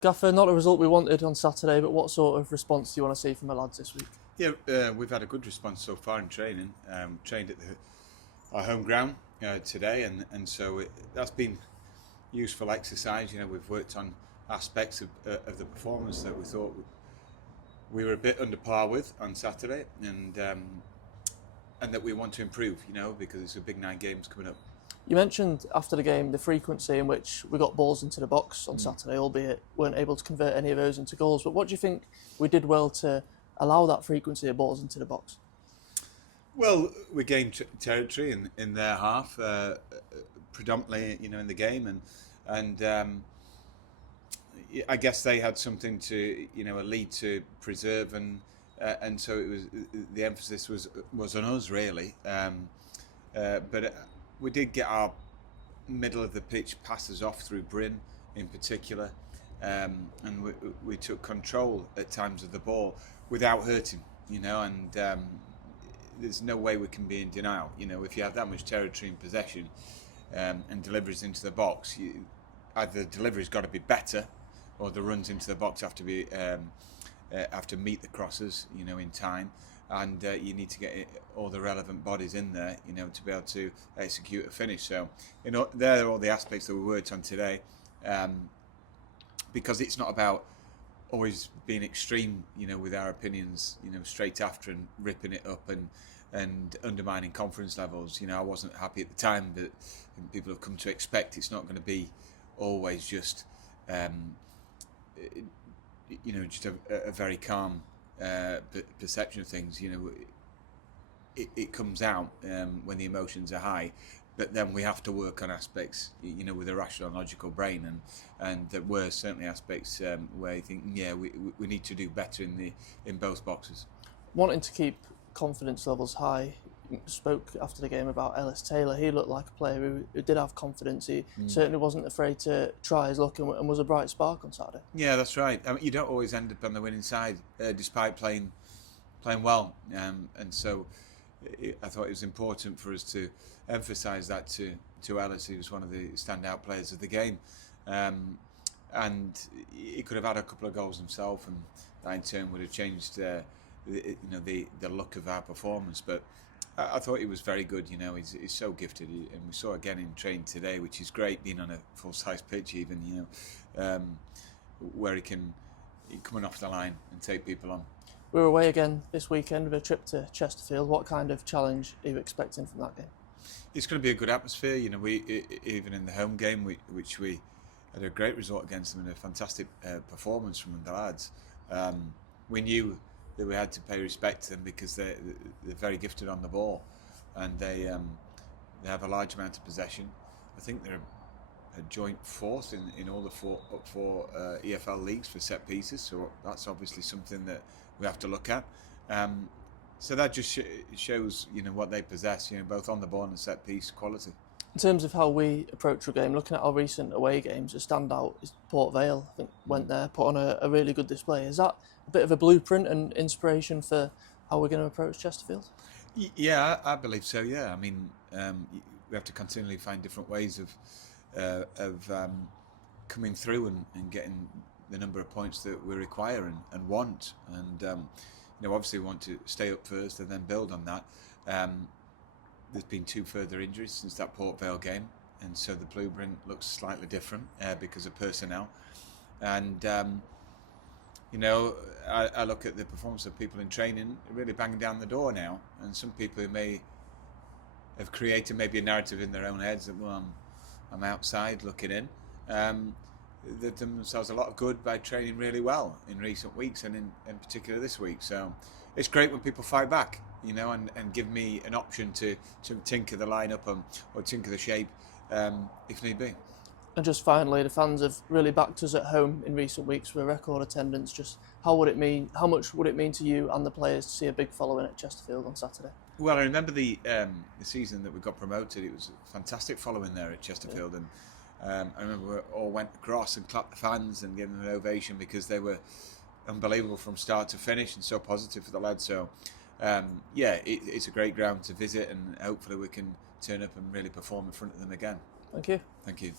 Gaffer, not a result we wanted on Saturday, but what sort of response do you want to see from the lads this week? Yeah, we've had a good response so far in training. Trained at our home ground today, and so that's been useful exercise. You know, we've worked on aspects of the performance that we thought we were a bit under par with on Saturday, and that we want to improve. You know, because it's a big 9 games coming up. You mentioned after the game the frequency in which we got balls into the box on Saturday, albeit weren't able to convert any of those into goals. But what do you think we did well to allow that frequency of balls into the box? Well, we gained territory in their half, predominantly, you know, in the game, and I guess they had something to, you know, a lead to preserve, and so it was the emphasis was on us really, but we did get our middle of the pitch passes off through Bryn in particular, and we took control at times of the ball without hurting, you know, and there's no way we can be in denial. You know, if you have that much territory in possession and deliveries into the box, either the delivery's got to be better, or the runs into the box have to be have to meet the crosses, you know, in time, and you need to get all the relevant bodies in there, you know, to be able to execute a finish. So, you know, there are all the aspects that we worked on today, because it's not about always being extreme, you know, with our opinions, you know, straight after and ripping it up and undermining confidence levels. You know, I wasn't happy at the time, but people have come to expect it's not going to be always just, you know, just a very calm perception of things. You know, it comes out when the emotions are high, but then we have to work on aspects, you know, with a rational, logical brain, and there were certainly aspects where I think, yeah, we need to do better in both boxes. Wanting to keep confidence levels high, you spoke after the game about Ellis Taylor. He looked like a player who did have confidence. He certainly wasn't afraid to try his luck and was a bright spark on Saturday. Yeah, that's right. I mean, you don't always end up on the winning side, despite playing well, and so I thought it was important for us to emphasise that to Ellis. He was one of the standout players of the game, and he could have had a couple of goals himself, and that in turn would have changed you know, the look of our performance. But I thought he was very good. You know, he's so gifted, and we saw again in training today, which is great, being on a full-size pitch even, you know, where he can coming off the line and take people on. We're away again this weekend with a trip to Chesterfield. What kind of challenge are you expecting from that game? It's going to be a good atmosphere. You know, we even in the home game, which we had a great result against them and a fantastic performance from the lads. We knew that we had to pay respect to them because they're very gifted on the ball, and they have a large amount of possession. I think they're a joint fourth in all the four EFL leagues for set pieces, so that's obviously something that we have to look at. So that just shows, you know, what they possess, you know, both on the ball and set piece quality. In terms of how we approach a game, looking at our recent away games, a standout is Port Vale. I think went there, put on a really good display. Is that a bit of a blueprint and inspiration for how we're going to approach Chesterfield? Yeah, I believe so. Yeah, I mean, we have to continually find different ways of coming through and getting the number of points that we require and want, and you know, obviously we want to stay up first and then build on that. There's been 2 further injuries since that Port Vale game, and so the blueprint looks slightly different because of personnel. And you know, I look at the performance of people in training really banging down the door now, and some people who may have created maybe a narrative in their own heads that, well, I'm outside looking in. They've done themselves a lot of good by training really well in recent weeks, and in particular this week. So it's great when people fight back, you know, and give me an option to tinker the lineup or tinker the shape if need be. And just finally, the fans have really backed us at home in recent weeks with a record attendance. Just how much would it mean to you and the players to see a big following at Chesterfield on Saturday? Well, I remember the season that we got promoted. It was a fantastic following there at Chesterfield, and I remember we all went across and clapped the fans and gave them an ovation because they were unbelievable from start to finish and so positive for the lads. So, yeah, it's a great ground to visit, and hopefully we can turn up and really perform in front of them again. Thank you. Thank you.